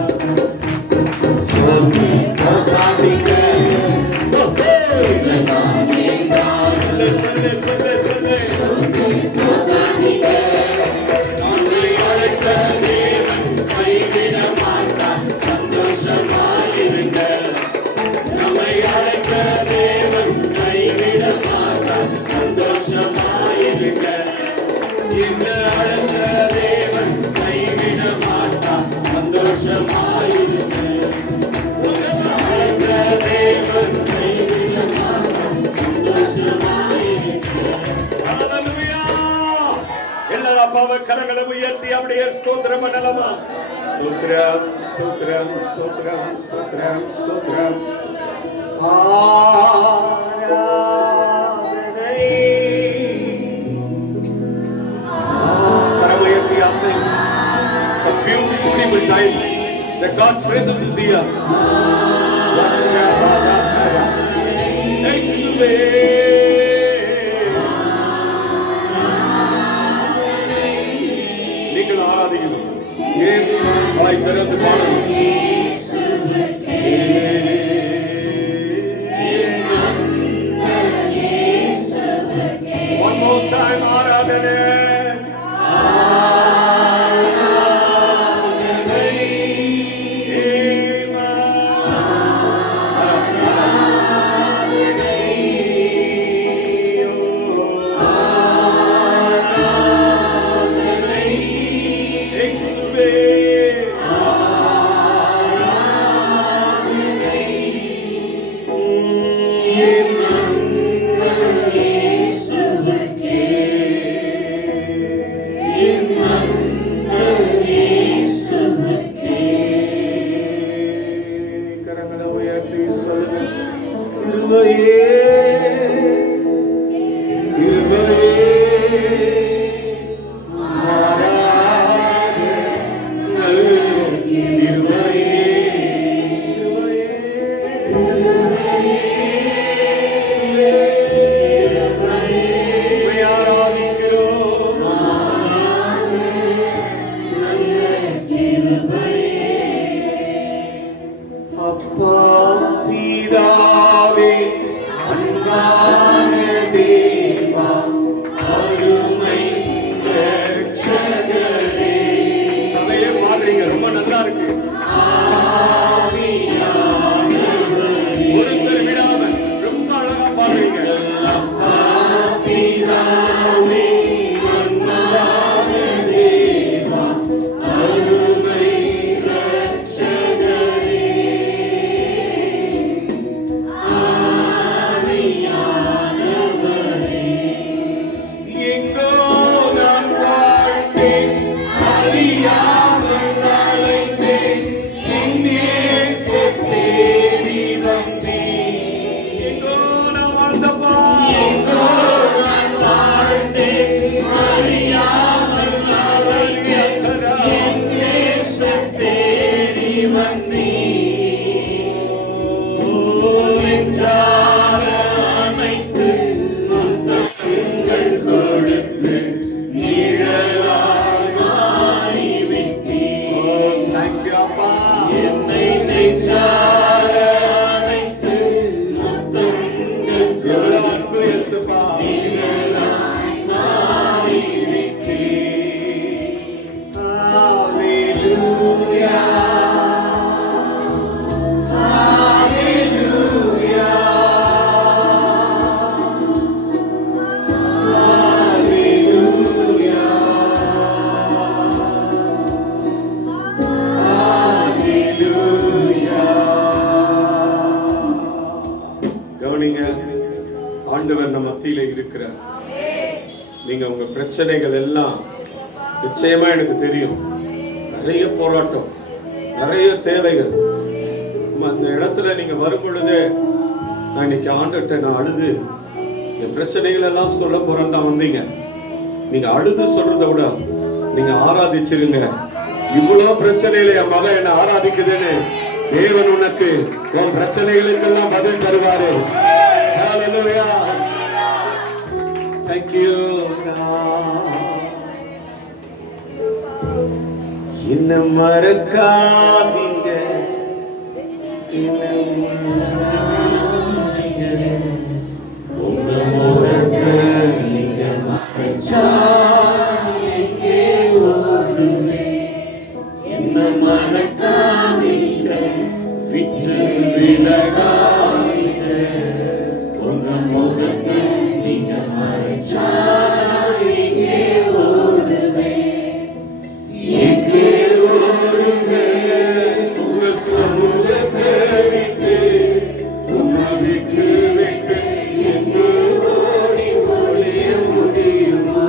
சொல்லு போகாதீங்க. என்னதான் நேர்ந்தாலும் சொல்லு சொல்லு சொல்லு சொல்லு போகாதீங்க. நம்மை அழைத்த தேவன் கைவிட மாட்டார். சந்தோஷமாயிருங்க. நம்மை அழைத்த தேவன் கைவிட மாட்டார். சந்தோஷமாயிருங்க. என்ன அழைத்த தேவன் கைவிட மாட்டார். சந்தோஷமாயிருங்க. எல்லாரும் அப்பாவை கரங்களை உயர்த்தி அப்படியே ஸ்தோத்திரம் பண்ணலாமா? ஸ்தோத்திரம் ஸ்தோத்திரம் ஸ்தோத்திரம் ஸ்தோத்திரம் ஸ்தோத்திரம். கரமுயர்த்தி ஆசை. It's a beautiful time that God's presence is here. நீங்கள் ஆராதிக்கணும். ஏன் வாய் திறந்து பாடணும்? One more time ஆராதனை. ஆண்டவர் நம்ம மத்தியில இருக்கிறார். நீங்க உங்க பிரச்சனைகள் எல்லாம் நிச்சயமா எனக்கு தெரியும். நிறைய போராட்டம், நிறைய தேவைகள். அந்த இடத்துல நீங்க வரும் பொழுதே நான் இன்னைக்கு ஆண்டுகிட்ட நான் அழுது என் பிரச்சனைகள் எல்லாம் சொல்ல போறேன் தான் வந்தீங்க. நீங்க அழுது சொல்றதை விட நீங்க ஆராதிச்சிருங்க. இவ்வளவு பிரச்சனையில என் மகன் என்ன ஆராதிக்குதுன்னு தேவன் உனக்கு உன் பிரச்சனைகளுக்கெல்லாம் பதில் தருவாரு. Hallelujah. Thank you. என்ன மறக்காதீங்க, உங்க முகத்தை நீங்க மறைச்சா எங்கே ஓடுவேன். என்ன மறக்காதீங்க, விட்டு விலகாதீங்க, உங்க முகத்தை நீங்க மறைச்சா எங்கே ஓடுவேன். எங்கே ஓடுவேன், உங்க சமூகத்தை விட்டு, உங்க விட்டு விட்டு எங்கு ஓடி ஒளிய முடியுமா?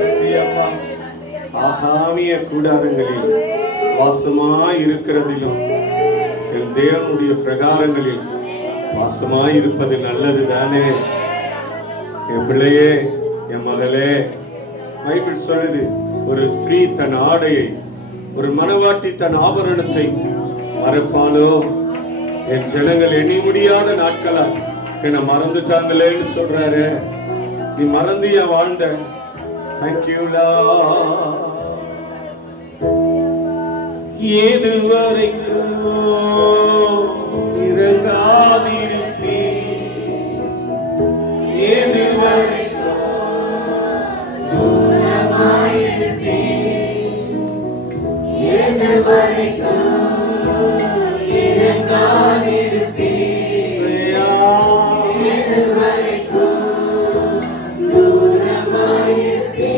நன்றி அப்பா. ஆகாமிய கூடாரங்களில் வாசமாய் இருக்கிறதிலும் என் தேவனுடைய பிரகாரங்களில் வாசமாய் இருப்பது நல்லது தானே. என் பிள்ளையே, என் மகளே, பைபிள் சொல்லுது, ஒரு ஸ்திரீ தன் ஆடையை, ஒரு மணவாட்டி தன் ஆபரணத்தை மறப்பாலோ? என் ஜனங்கள் எண்ணி முடியாத நாட்களா என்ன மறந்துட்டாங்களேன்னு சொல்றாரு. நீ மறந்தியா வாழ்ந்த? தேங்க்யூலா. எதுவரைக்கும் இறங்காதிருப்பே, எதுவரைக்கும் தூரமாயிருப்பே, எதுவரைக்கும் இறங்காதிருப்பே, எதுவரைக்கும் தூரமாயிருப்பே,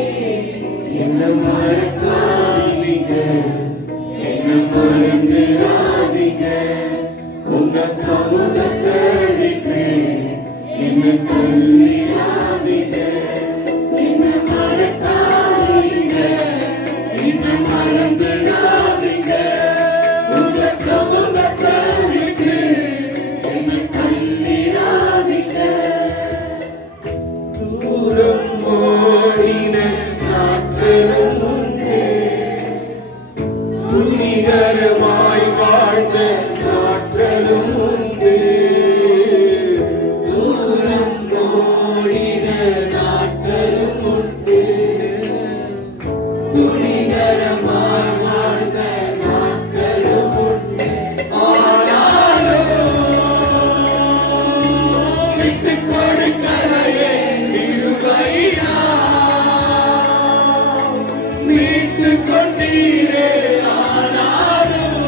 என்ன மறக்காதீங்க, என்ன மறந்துடாதீங்க, உங்க சமூகத்தை விட்டு என்ன தள்ளிடாதீங்க, என்ன மறக்காதீங்க, என்ன மறந்துடாதீங்க, உங்க சமூகத்தை விட்டு என்ன தள்ளிடாதீங்க. தூரம் ஓடின நாட்களும் உண்டு, துணிகரமாய் வாழ்ந்த நாட்களும் உண்டு. தூரம் ஓடின நாட்களும் உண்டு, துணிகரமாய் வாழ்ந்த நாட்களும் உண்டு. ஆனாலும் விட்டுக் கொடுக்கலையே கிருபையா, மீட்டுக் கொண்டீரே. ஆனாலும்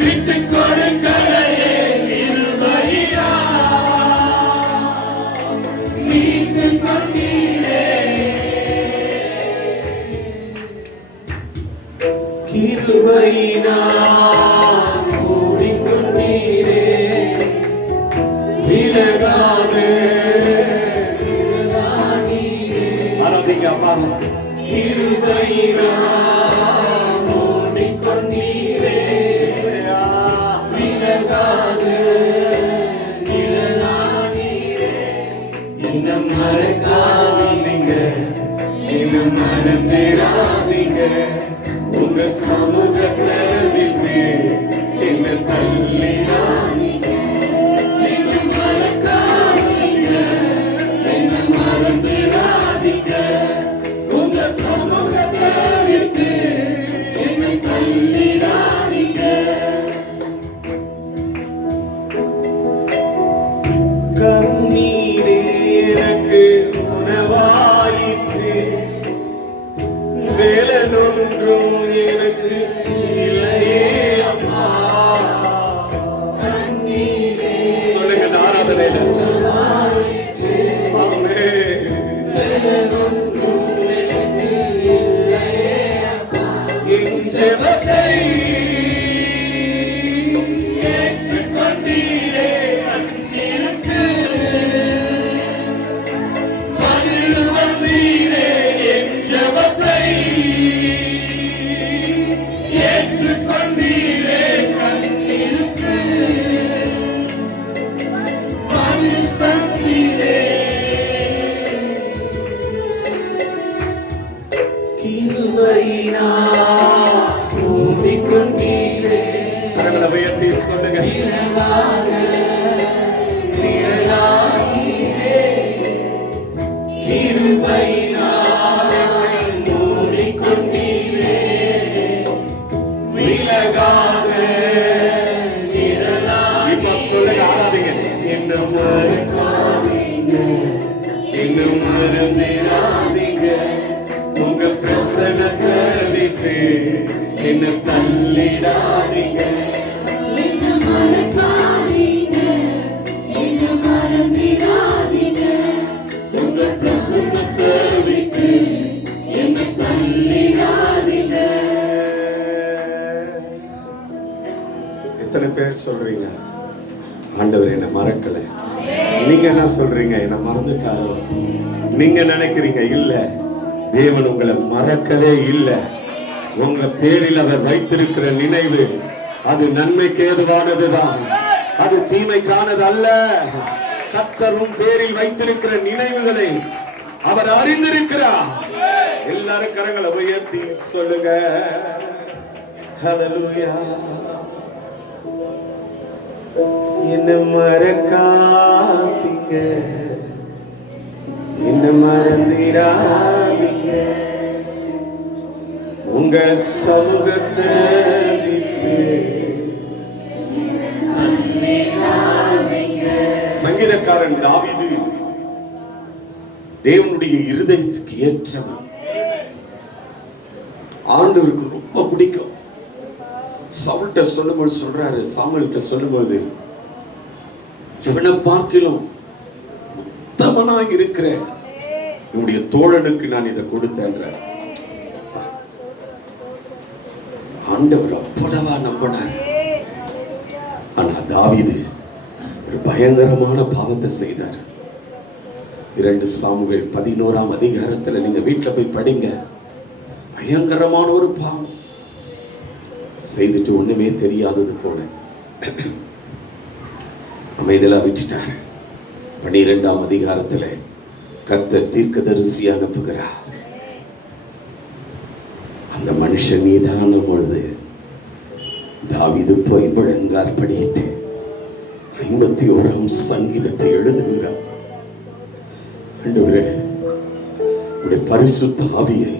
விட்டுக் கொடுக்கலையே கிருபையா, மீட்டுக் கொண்டீரே. கிருபையினால் மூடிக்கொண்டீரே, விலகாதே ஆராதிங்க அப்பா. கிருபையினால் மூடிக்கொண்டீரே, விலகாதே நிழலானீரே, என்ன மறக்காதீங்க, என்ன மறந்திடாதீங்க, உங்க சமூகத்தை விட்டு என்ன தள்ளிடாதீங்க, என்ன மறக்காதீங்க, என்ன மறந்திடாதீங்க, உங்க சமூகத்தை விட்டு என்ன தள்ளிடாதீங்க. கண்ணீரே எனக்கு உணவாயிற்று, வேலனொன்றும் எனக்கு இல்லையே அம்மா. கண்ணீரே சொல்லுங்க ஆராதனையில. ஆமென். வேலனொன்றும் எனக்கு இல்லையே அப்பா, என் ஜெபத்தை ஏற்றுக்கொண்டீரே. கண்ணீருக்கு பதில் வந்தீரே, என் ஜெபத்தை ஏற்றுக்கொண்டீரே. கண்ணீருக்கு பதில் தந்தீரே. கிருபையினால் மூடிக்கொண்டீரே. கரங்களை உயர்த்தி சொல்லுங்க. கிருபையினால் மூடிக்கொண்டீரே, விலகாத நிழலாய். இப்ப சொல்லுங்க, ஆராதிங்க. என்ன மறக்காதீங்க, என்ன மறந்திடாதீங்க, உங்க பிரசனத்தை விட்டு என்ன தள்ளிடாதீங்க, என்ன மறக்காதீங்க, என்ன மறந்திடாதீங்க, உங்க பிரசனத்தை விட்டு என்ன தள்ளிடாதீங்க. எத்தனை பேர் சொல்றீங்க, ஆண்டவர் என்ன மறக்கலை, நீங்க என்ன சொல்றீங்க? என்ன மறந்துட்டாரோ நீங்க நினைக்கிறீங்க? இல்ல, தேவன் உங்களை மறக்கவே இல்லை. உங்க பேரில் அவர் வைத்திருக்கிற நினைவு அது நன்மைக்கு ஏதுவானதுதான், அது தீமைக்கானது அல்ல. கர்த்தரும் பேரில் வைத்திருக்கிற நினைவுகளை அவர் அறிந்திருக்கிறார். எல்லாரும் கரங்களை உயர்த்தி சொல்லுங்க, ஹல்லேலூயா. என்ன மறக்காதீங்க, என்ன மறந்திராதீங்க, உங்க சமூகத்தை விட்டு. சங்கீதக்காரன் தாவீது தேவனுடைய இருதயத்துக்கு ஏற்றவன். ஆண்டவருக்கு ரொம்ப பிடிக்கும். சவுல்ட்ட சொல்லும்போது சொல்றாரு, சாமுவேல்ட்ட சொல்லும்போது, இவனை பார்க்கலாம் உத்தமனாக இருக்கிற என்னுடைய தோழனுக்கு நான் இதை கொடுத்தேன். ஆண்டவர் அவ்வளவா நம்பினார். ஆனா தாவீது ஒரு பயங்கரமான பாவத்தை செய்தார். 2 சாமுவேல் 11ஆம் அதிகாரத்துல நீங்க வீட்டுல போய் படிங்க. பயங்கரமான ஒரு பாவம் செய்துட்டு ஒண்ணுமே தெரியாதது போல அமைதலா விட்டுட்டார். 12ஆம் அதிகாரத்துல கர்த்தர் தீர்க்கதரிசி அனுப்புகிறார். அந்த மனுஷன் நீதான பொழுது தாவீது போய் முழங்கால் படியிட்டு 51ஆம் சங்கீதத்தை எழுதுகிறார். ஆண்டவரே, உம்முடைய பரிசுத்த ஆவியை,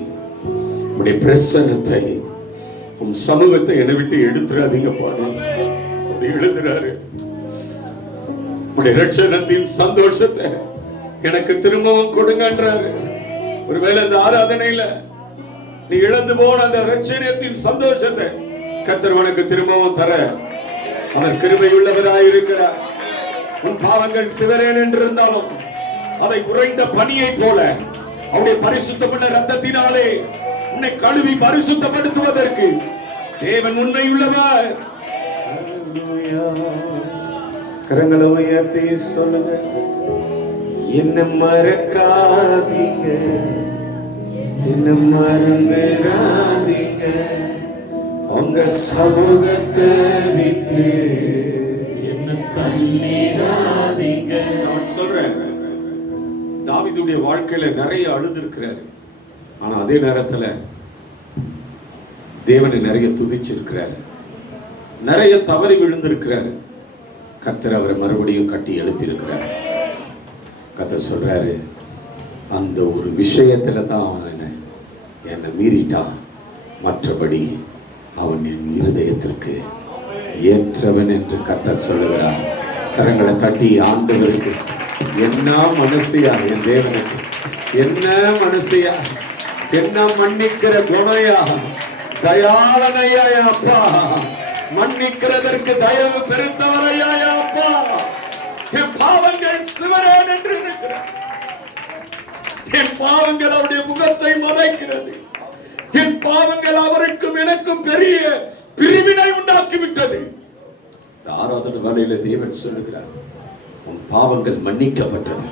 உம்முடைய பிரசன்னத்தை, உம் சமூகத்தை என்னை விட்டு எடுத்துறாதீங்க பாரு. அப்படி எழுதுறாரு. உம்முடைய ரட்சணத்தின் சந்தோஷத்தை எனக்கு திரும்பவும் கொடுங்கன்றாரு. ஒருவேளை அந்த ஆராதனையில நீ இழந்து போன அந்த ரட்சணத்தின் சந்தோஷத்தை கர்த்தர் உனக்கு திரும்பவும் தர அவர் கிருபையுள்ளவராய் இருக்கிறார். உன் பாவங்கள் சிவரேன் என்றிருந்தாலும் அதை உறைந்த பனியை போல அவருடைய பரிசுத்தமான ரத்தத்தினாலே உன்னை கழுவி பரிசுத்தப்படுத்துவதற்கு தேவன் உண்மையுள்ளவர். கரங்களை உயர்த்தி சொல்லுங்க, என்ன மறக்காதீங்க, என்ன மறந்துடாதீங்க, உங்க சமூகத்தை விட்டு என்ன தள்ளிடாதீங்க. நான் சொல்றேன், தாவீதுடைய வாழ்க்கையில நிறைய அழுது இருக்கிறாரு. ஆனா அதே நேரத்துல தேவனை நிறைய துதிச்சிருக்கிறாரு, நிறைய தவறி விழுந்திருக்கிறாரு. கர்த்தர் அவரை மறுபடியும் கட்டி எழுப்பி இருக்கிறார். கர்த்தர் சொல்றாரு, அந்த ஒரு விஷயத்துல தான் அவன் என்னை மீறிட்டான், மற்றபடி அவன் என் இருதயத்திற்கு ஏற்றவன் என்று கர்த்தர் சொல்லுகிறார். கரங்களை தட்டி ஆண்டவருக்கு, என்ன மனசியா என் தேவனுக்கு, என்ன மனசியா, என்ன மன்னிக்கிற குணையா, தயாளனையா அப்பா, மன்னிக்கிறதற்கு தயவு பெருத்தவரையா அப்பா. என் பாவங்கள் சிவரேன் என்று இருக்கிறார். என் பாவங்கள் அவருடைய முகத்தை மறைக்கிறது. என் பாவங்கள் அவருக்கும் எனக்கும் பெரிய பிரிவினை உண்டாக்கிவிட்டது. ஆராதனை வேளையில தேவன் சொல்லுகிறார், உன் பாவங்கள் மன்னிக்கப்பட்டது,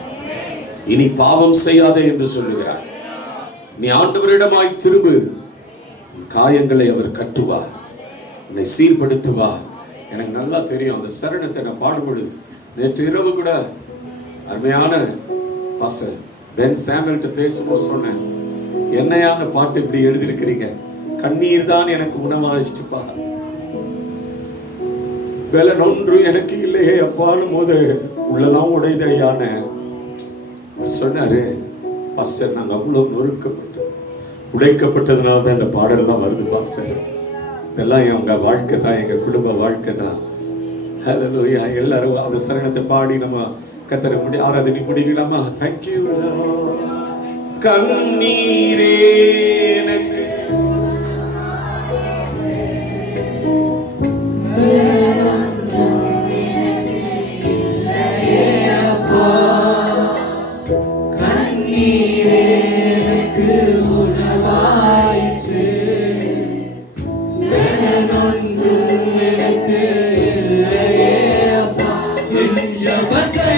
இனி பாவம் செய்யாதே என்று சொல்லுகிறார். நீ ஆண்டவரிடமாய் திரும்பு, காயங்களை அவர் கட்டுவார், உன்னை சீர்படுத்துவார். எனக்கு நல்லா தெரியும் அந்த சரணத்தை நான் பாடுபடு. நேற்று இரவு கூட அருமையான பாஸ்டர் பென் சாமுவேல்ட்ட பேசும்போது சொன்னேன், என்னையா அந்த பாட்டு இப்படி எழுதியிருக்கிறீங்க, கண்ணீர் தான் எனக்கு உணவாச்சுப்பா, பலன் ஒன்று எனக்கு இல்லையே அப்பாலும் போது உள்ளலாம் உடையதையான சொன்னாரு. பாஸ்டர், நாங்க அவ்வளவு நொறுக்கப்பட்டு உடைக்கப்பட்டதுனால தான் இந்த பாடல்லாம் வருது பாஸ்டர். இதெல்லாம் எங்க வாழ்க்கை தான், எங்க குடும்ப வாழ்க்கை தான். எல்லாரும் அந்த சரணத்தை பாடி நம்ம கத்தரை ஆராதனை முடிக்கலாமா? தேங்க்யூ. கண்ணீரே எனக்கு எனக்கு இல்லையே அப்பா, என் ஜபத்தை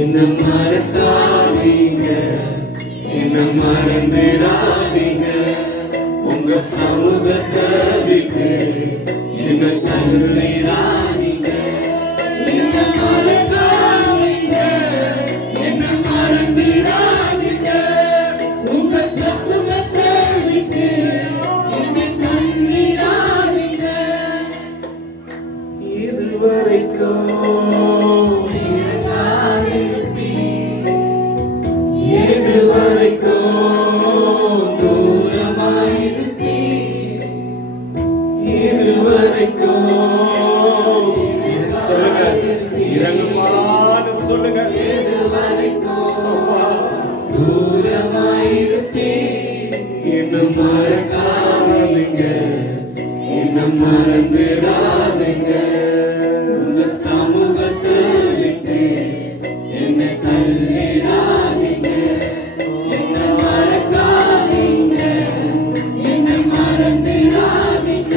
என்ன மறக்காதீங்க, என்ன மறந்துடாதீங்க, உங்க சமூகத்தை விட்டு என்ன தள்ளிடாதீங்க. என்ன மறக்காதீங்க, என்ன மறந்துடாதீங்க, உங்க சமூகத்தை விட்டு என்ன தள்ளிடாதீங்க. இதுவரைக்கும் சொல்லுங்க, இறங்குமான்னு சொல்லுங்க. என்ன மறக்காதீங்க, என்ன மறந்துடாதீங்க, உங்க சமூகத்தை விட்டு என்னை தள்ளிடாதீங்க. என்ன மறக்காதீங்க, என்ன மறந்துடாதீங்க,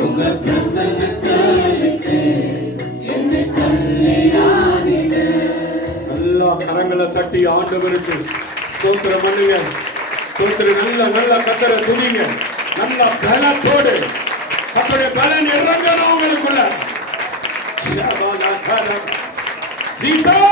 உங்க பிரசன்னத்தை விட்டு என்னை தள்ளிடாதீங்க. எல்லா கரங்களை தட்டி ஆண்டவருக்கு ஸ்தோத்திரம் பண்ணுங்க. ஸ்தோத்திரம். நல்ல கர்த்தரை துதிங்க. நல்ல பலத்தோடு கர்த்தருடைய பலன் இறங்கணும் உங்களுக்குள்ள. ஜீசஸ்